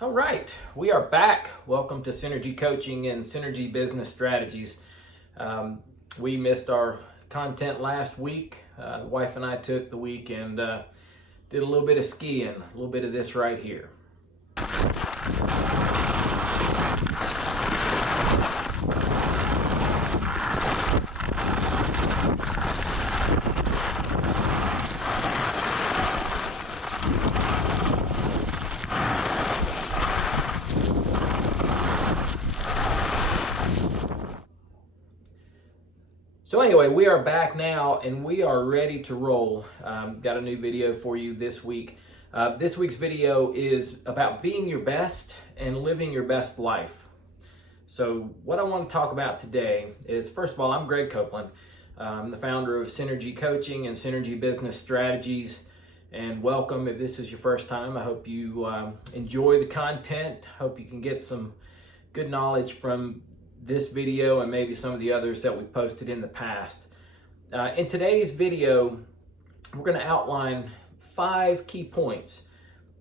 All right, we are back. Welcome to Synergy Coaching and Synergy Business Strategies. We missed our content last week. The wife and I took the week and did a little bit of skiing, a little bit of this right here. So anyway, we are back now and we are ready to roll. Got a new video for you this week. This week's video is about being your best and living your best life. So what I want to talk about today is, first of all, I'm Greg Copeland. I'm the founder of Synergy Coaching and Synergy Business Strategies. And welcome if this is your first time. I hope you enjoy the content. Hope you can get some good knowledge from this video and maybe some of the others that we've posted in the past. In today's video, we're going to outline 5 key points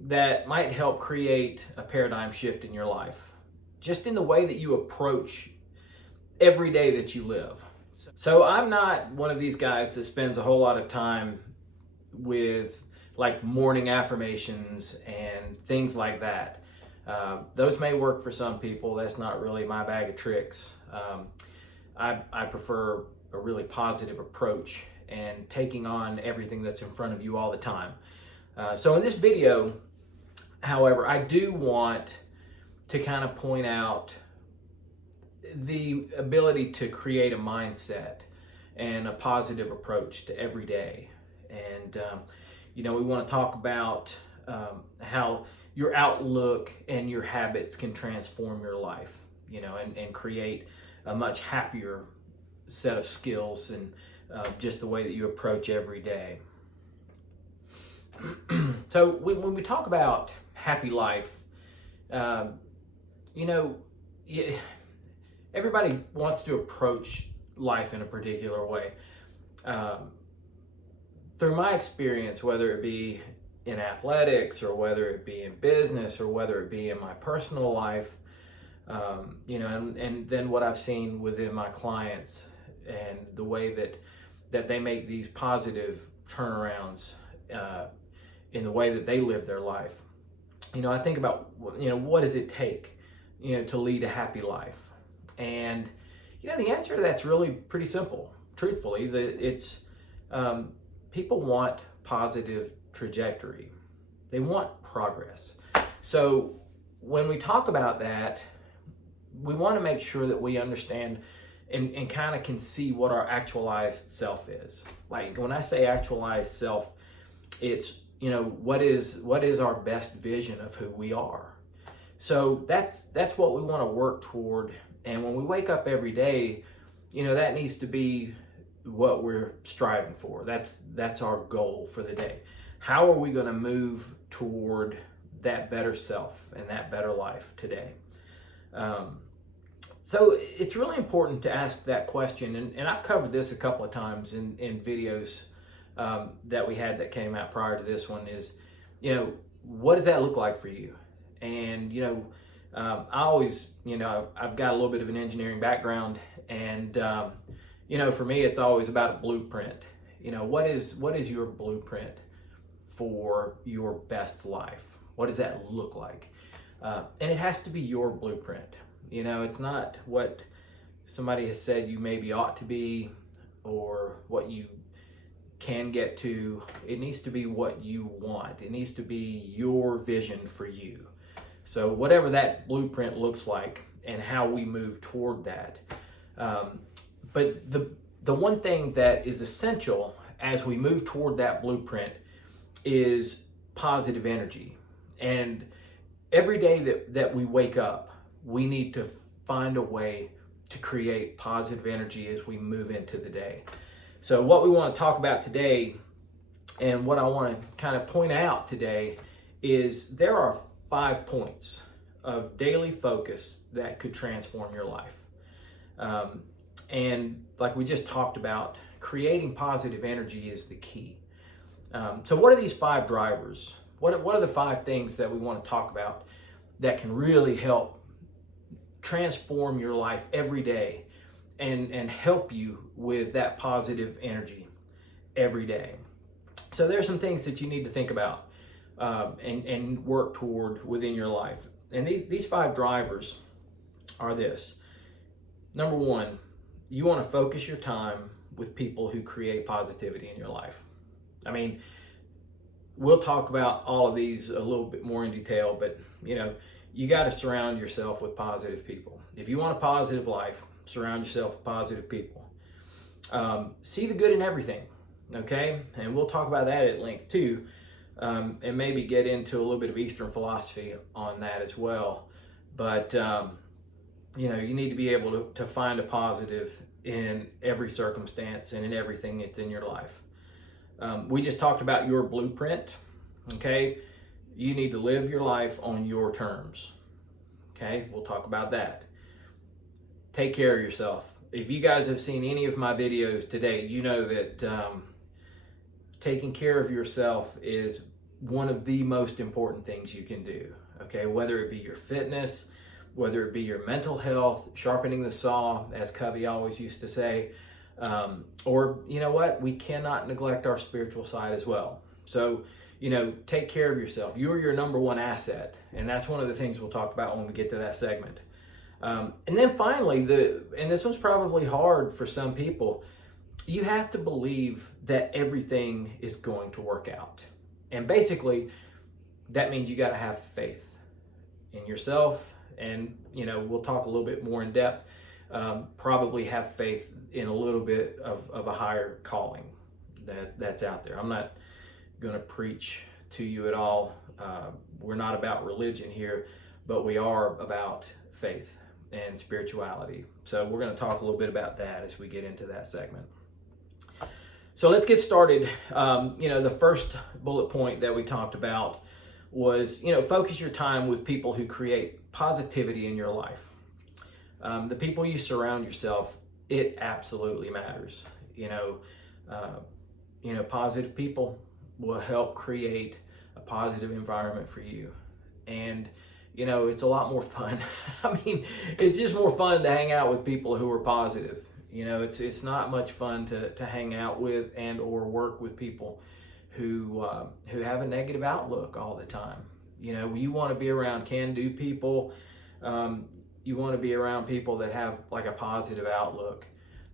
that might help create a paradigm shift in your life, just in the way that you approach every day that you live. So I'm not one of these guys that spends a whole lot of time with like morning affirmations and things like that. Those may work for some people. That's not really my bag of tricks. I prefer a really positive approach and taking on everything that's in front of you all the time. So in this video, however, I do want to kind of point out the ability to create a mindset and a positive approach to every day. And, we want to talk about how your outlook and your habits can transform your life, and create a much happier set of skills and just the way that you approach every day. So when we talk about happy life, everybody wants to approach life in a particular way. Through my experience, whether it be in athletics or whether it be in business or whether it be in my personal life, and then what I've seen within my clients and the way that they make these positive turnarounds in the way that they live their life. I think about, what does it take, to lead a happy life? And, the answer to that's really pretty simple. Truthfully, it's people want positive trajectory. They want progress. So when we talk about that, we want to make sure that we understand and kind of can see what our actualized self is. Like when I say actualized self, it's, what is our best vision of who we are. So that's what we want to work toward. And when we wake up every day, that needs to be what we're striving for. That's our goal for the day. How are we going to move toward that better self and that better life today? So it's really important to ask that question. And I've covered this a couple of times in videos that we had that came out prior to this one is, what does that look like for you? And, I always, I've got a little bit of an engineering background and, for me, it's always about a blueprint. What is your blueprint for your best life? What does that look like? And it has to be your blueprint. It's not what somebody has said you maybe ought to be or what you can get to. It needs to be what you want. It needs to be your vision for you. So whatever that blueprint looks like and how we move toward that. But the one thing that is essential as we move toward that blueprint is positive energy. And every day that we wake up, we need to find a way to create positive energy as we move into the day. So what we want to talk about today and what I want to kind of point out today is there are 5 points of daily focus that could transform your life. And like we just talked about, creating positive energy is the key. So what are these 5 drivers? What are the 5 things that we want to talk about that can really help transform your life every day and help you with that positive energy every day. So there's some things that you need to think about and work toward within your life. And these 5 drivers are this. Number 1, you want to focus your time with people who create positivity in your life. I mean, we'll talk about all of these a little bit more in detail, but you got to surround yourself with positive people. If you want a positive life, surround yourself with positive people. See the good in everything, okay? And we'll talk about that at length too, and maybe get into a little bit of Eastern philosophy on that as well. But you need to be able to find a positive in every circumstance and in everything that's in your life. We just talked about your blueprint, okay? You need to live your life on your terms, okay? We'll talk about that. Take care of yourself. If you guys have seen any of my videos today, you know that taking care of yourself is one of the most important things you can do, okay? Whether it be your fitness, whether it be your mental health, sharpening the saw, as Covey always used to say, or you know what? We cannot neglect our spiritual side as well. So, take care of yourself. You're your number 1 asset. And that's one of the things we'll talk about when we get to that segment. And then finally, and this one's probably hard for some people, you have to believe that everything is going to work out. And basically, that means you got to have faith in yourself. And, we'll talk a little bit more in depth. Probably have faith in a little bit of a higher calling that's out there. I'm not going to preach to you at all. We're not about religion here, but we are about faith and spirituality. So we're going to talk a little bit about that as we get into that segment. So let's get started. The first bullet point that we talked about was, focus your time with people who create positivity in your life. The people you surround yourself, it absolutely matters. Positive people will help create a positive environment for you. And, it's a lot more fun. I mean, it's just more fun to hang out with people who are positive. It's not much fun to hang out with and or work with people who have a negative outlook all the time. You want to be around can-do people. You want to be around people that have like a positive outlook,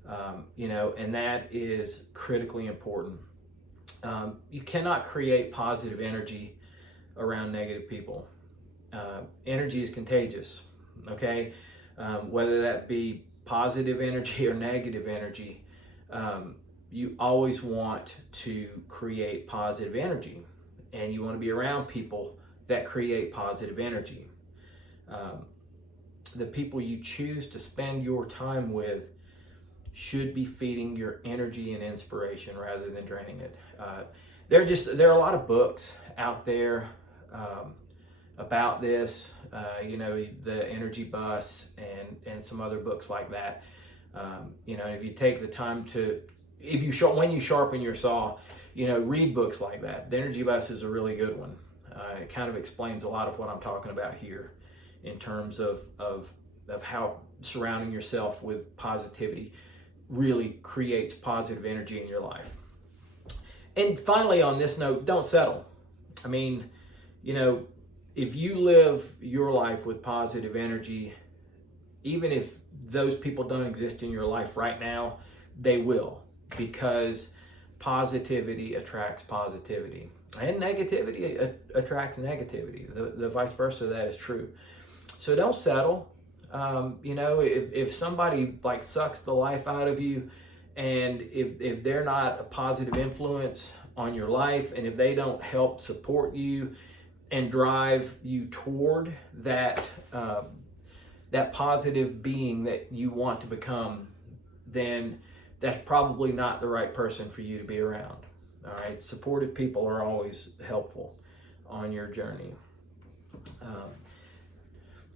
and that is critically important. You cannot create positive energy around negative people. Energy is contagious, okay? Whether that be positive energy or negative energy, you always want to create positive energy, and you want to be around people that create positive energy. The people you choose to spend your time with should be feeding your energy and inspiration rather than draining it. There are a lot of books out there about this, the Energy Bus and some other books like that. If you take the time when you sharpen your saw, read books like that. The Energy Bus is a really good one. It kind of explains a lot of what I'm talking about here in terms of how surrounding yourself with positivity really creates positive energy in your life. And finally, on this note, don't settle. I mean, if you live your life with positive energy, even if those people don't exist in your life right now, they will, because positivity attracts positivity. And negativity attracts negativity. The vice versa, that is true. So don't settle. If somebody like sucks the life out of you, and if they're not a positive influence on your life, and if they don't help support you and drive you toward that positive being that you want to become, then that's probably not the right person for you to be around. All right, supportive people are always helpful on your journey.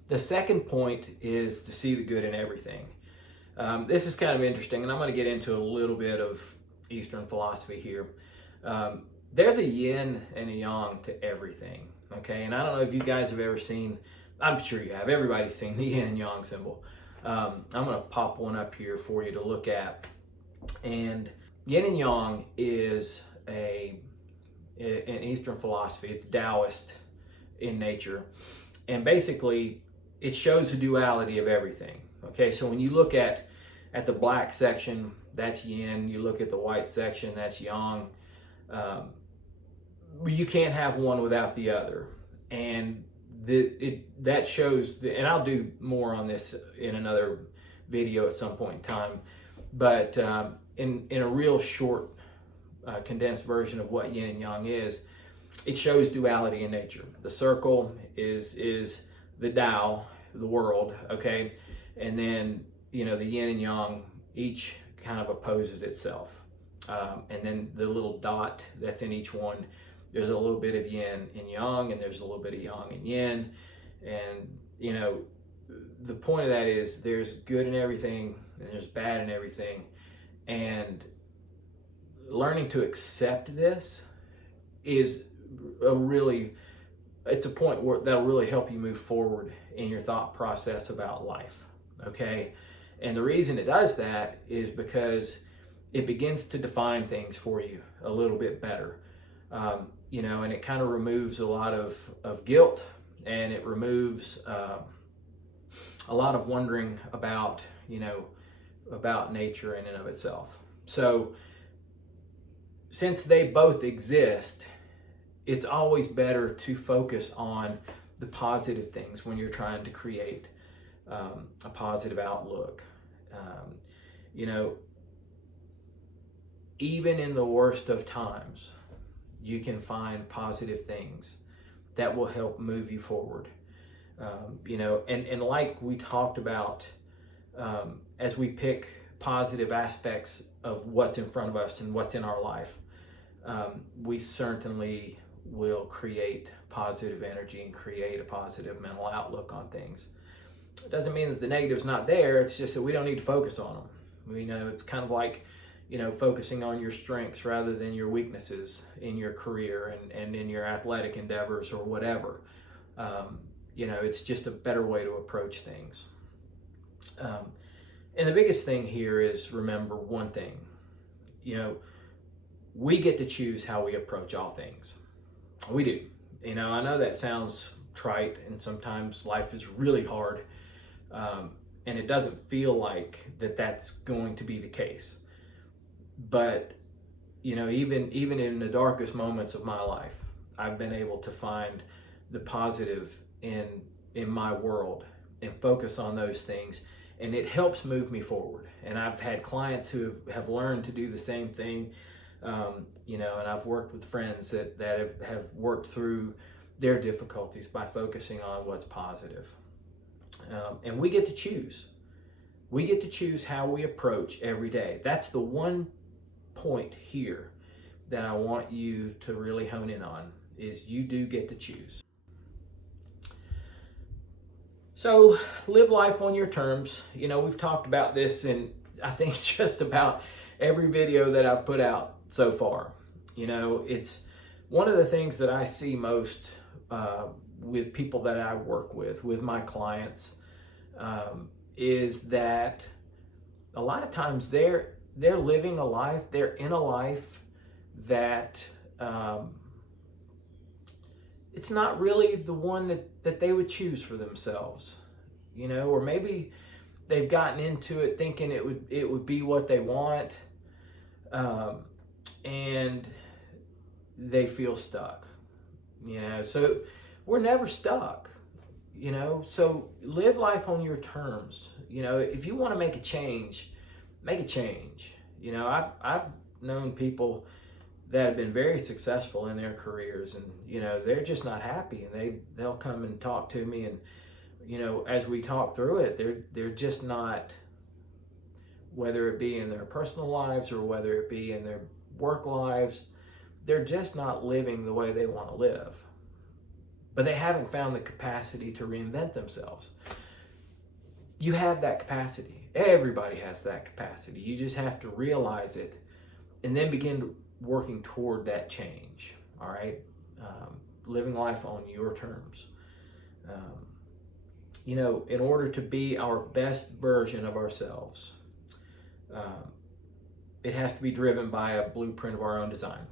The second point is to see the good in everything. This is kind of interesting, and I'm going to get into a little bit of Eastern philosophy here. There's a yin and a yang to everything, okay? And I don't know if you guys have ever seen I'm sure you have. Everybody's seen the yin and yang symbol. I'm going to pop one up here for you to look at. And yin and yang is an Eastern philosophy. It's Taoist in nature. And basically, it shows the duality of everything. Okay, so when you look at the black section, that's yin. You look at the white section, that's yang. You can't have one without the other. And that shows, and I'll do more on this in another video at some point in time, but in a real short, condensed version of what yin and yang is, it shows duality in nature. The circle is the Tao, the world, okay? And then, the yin and yang, each kind of opposes itself. And then the little dot that's in each one, there's a little bit of yin and yang, and there's a little bit of yang and yin. And, the point of that is there's good in everything and there's bad in everything. And learning to accept this is it's a point where that'll really help you move forward in your thought process about life, okay? And the reason it does that is because it begins to define things for you a little bit better, and it kind of removes a lot of guilt, and it removes a lot of wondering about nature in and of itself. So since they both exist, it's always better to focus on the positive things when you're trying to create a positive outlook. Even in the worst of times, you can find positive things that will help move you forward. And like we talked about, as we pick positive aspects of what's in front of us and what's in our life, we certainly will create positive energy and create a positive mental outlook on things. It doesn't mean that the negative's not there. It's just that we don't need to focus on them. It's kind of like, focusing on your strengths rather than your weaknesses in your career and in your athletic endeavors or whatever. It's just a better way to approach things. And the biggest thing here is remember one thing. We get to choose how we approach all things. We do. I know that sounds trite, and sometimes life is really hard, and it doesn't feel like that's going to be the case. But even in the darkest moments of my life, I've been able to find the positive in my world and focus on those things, and it helps move me forward. And I've had clients who have learned to do the same thing. And I've worked with friends that have worked through their difficulties by focusing on what's positive. And we get to choose. We get to choose how we approach every day. That's the one point here that I want you to really hone in on, is you do get to choose. So live life on your terms. We've talked about this in, I think, just about every video that I've put out so far. It's one of the things that I see most with people that I work with my clients, is that a lot of times they're living a life, they're in a life that it's not really the one that they would choose for themselves, or maybe they've gotten into it thinking it would be what they want, and they feel stuck, so we're never stuck, so live life on your terms. If you want to make a change, make a change. I've known people that have been very successful in their careers, and they're just not happy, and they'll come and talk to me, and as we talk through it, they're just not, whether it be in their personal lives or whether it be in their work lives, they're just not living the way they want to live, but they haven't found the capacity to reinvent themselves. You have that capacity. Everybody has that capacity. You just have to realize it and then begin working toward that change. All right. Living life on your terms. in order to be our best version of ourselves, it has to be driven by a blueprint of our own design.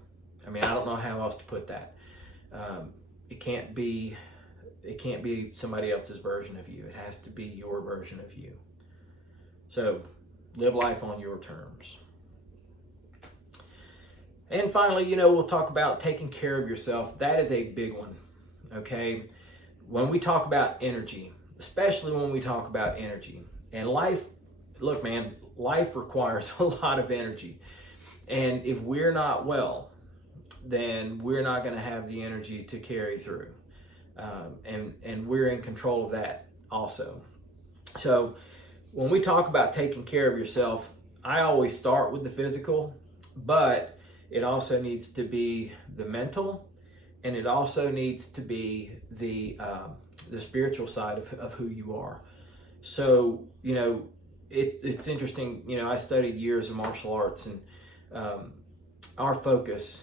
I mean, I don't know how else to put that. It can't be somebody else's version of you. It has to be your version of you. So live life on your terms. And finally, we'll talk about taking care of yourself. That is a big one, okay? When we talk about energy, especially when we talk about energy and life, look, man, life requires a lot of energy. And if we're not well, then we're not going to have the energy to carry through. And we're in control of that also. So when we talk about taking care of yourself, I always start with the physical, but it also needs to be the mental, and it also needs to be the spiritual side of who you are. So, it's interesting. I studied years of martial arts, and our focus,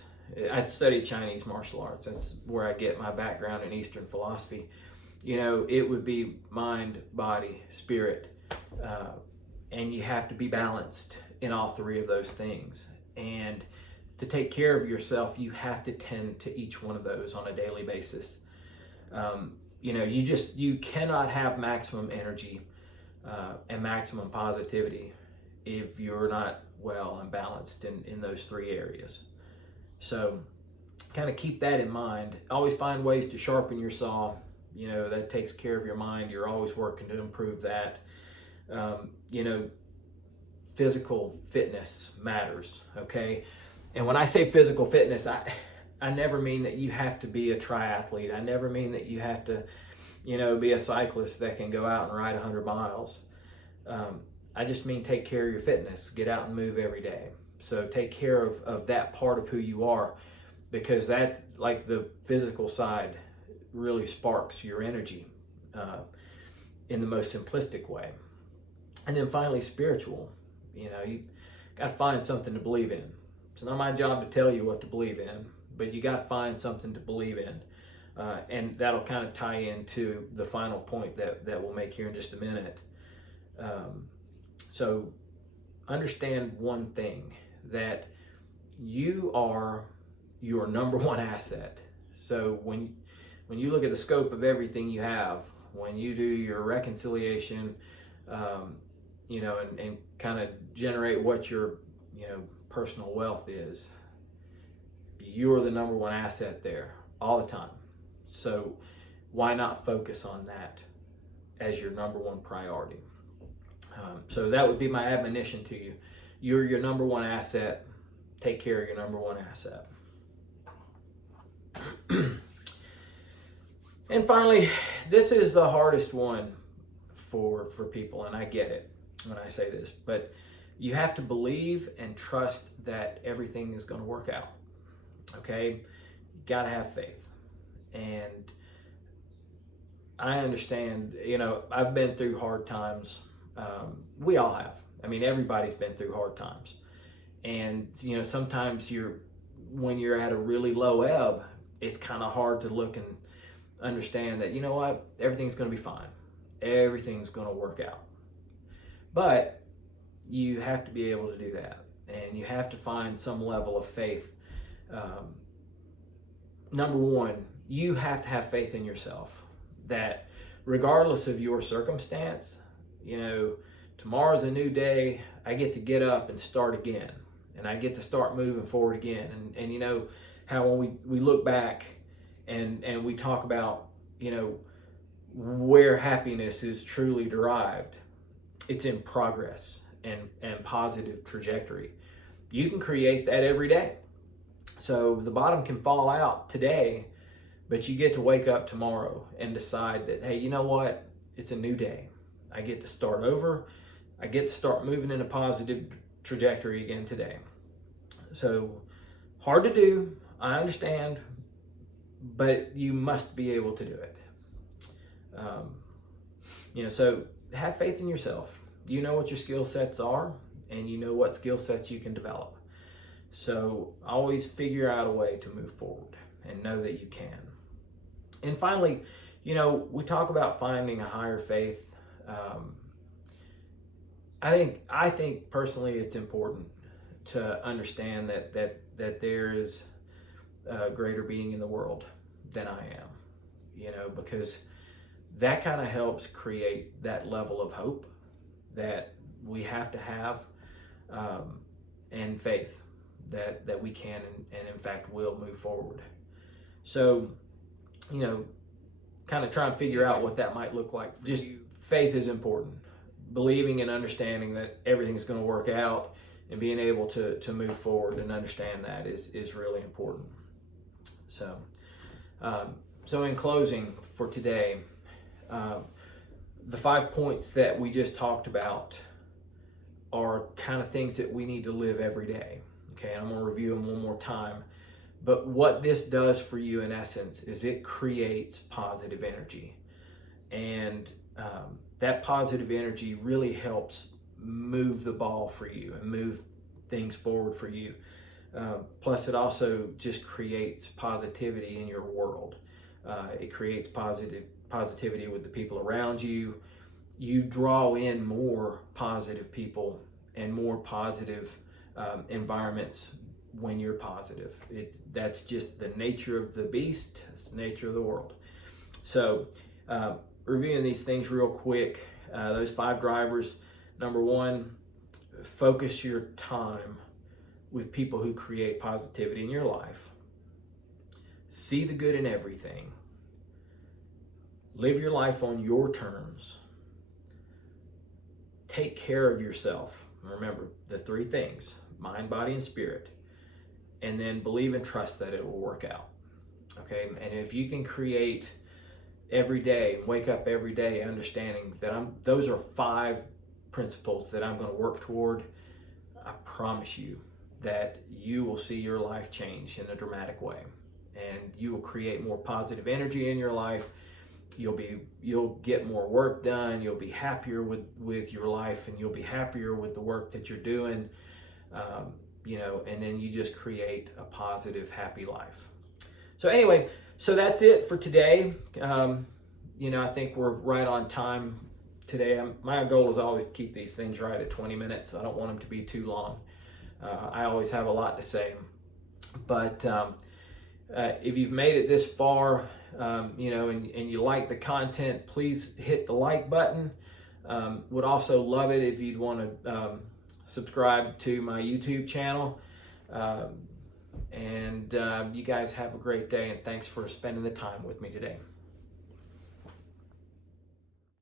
I studied Chinese martial arts. That's where I get my background in Eastern philosophy. It would be mind, body, spirit, and you have to be balanced in all three of those things. And to take care of yourself, you have to tend to each one of those on a daily basis. You cannot have maximum energy and maximum positivity if you're not well and balanced in those three areas. So kind of keep that in mind. Always find ways to sharpen your saw. That takes care of your mind. You're always working to improve that. Physical fitness matters, okay? And when I say physical fitness, I never mean that you have to be a triathlete. I never mean that you have to, be a cyclist that can go out and ride 100 miles. I just mean take care of your fitness. Get out and move every day. So take care of that part of who you are, because that's like the physical side really sparks your energy in the most simplistic way. And then finally, spiritual. You got to find something to believe in. It's not my job to tell you what to believe in, but you got to find something to believe in. And that'll kind of tie into the final point that we'll make here in just a minute. So understand one thing, that you are your number one asset. So when you look at the scope of everything you have, when you do your reconciliation, and kind of generate what your, personal wealth is, you're the number one asset there all the time. So why not focus on that as your number one priority? So that would be my admonition to you. You're your number one asset. Take care of your number one asset. And finally, this is the hardest one for people, and I get it when I say this, but you have to believe and trust that everything is going to work out. Okay? You got to have faith. And I understand, I've been through hard times. We all have. I mean, everybody's been through hard times. And, sometimes when you're at a really low ebb, it's kind of hard to look and understand that, everything's going to be fine. Everything's going to work out. But you have to be able to do that. And you have to find some level of faith. Number one, you have to have faith in yourself, that regardless of your circumstance, tomorrow's a new day. I get to get up and start again, and I get to start moving forward again. And how when we look back and we talk about, where happiness is truly derived, it's in progress and positive trajectory. You can create that every day. So the bottom can fall out today, but you get to wake up tomorrow and decide that, hey, you know what? It's a new day. I get to start over. I get to start moving in a positive trajectory again today. So hard to do, I understand, but you must be able to do it. So have faith in yourself. You know what your skill sets are, and you know what skill sets you can develop. So always figure out a way to move forward and know that you can. And finally, You know, we talk about finding a higher faith. Um, I think personally it's important to understand that there is a greater being in the world than I am. You know, because that kind of helps create that level of hope that we have to have, and faith that we can and in fact will move forward. So, you know, kind of try and figure out what that might look like. Just faith is important. Believing and understanding that everything's going to work out and being able to move forward and understand that is really important. So, so in closing for today, the 5 points that we just talked about are kind of things that we need to live every day. Okay, I'm going to review them one more time. But what this does for you in essence is it creates positive energy. And that positive energy really helps move the ball for you and move things forward for you. Plus, it also just creates positivity in your world. It creates positivity with the people around you. You draw in more positive people and more positive environments when you're positive. That's just the nature of the beast. It's the nature of the world. So, reviewing these things real quick, those 5 drivers. Number 1, focus your time with people who create positivity in your life. See the good in everything. Live your life on your terms. Take care of yourself. Remember the 3 things: mind, body, and spirit. And then believe and trust that it will work out. Okay, and if you can create every day, wake up every day understanding that those are 5 principles that I'm going to work toward, I promise you that you will see your life change in a dramatic way, and you will create more positive energy in your life. You'll get more work done. You'll be happier with your life, and you'll be happier with the work that you're doing. You know, and then you just create a positive, happy life. So anyway, so that's it for today. You know, I think we're right on time today. My goal is always to keep these things right at 20 minutes. I don't want them to be too long. I always have a lot to say. But if you've made it this far, you know, and you like the content, please hit the like button. Would also love it if you'd want to subscribe to my YouTube channel. And you guys have a great day, and thanks for spending the time with me today.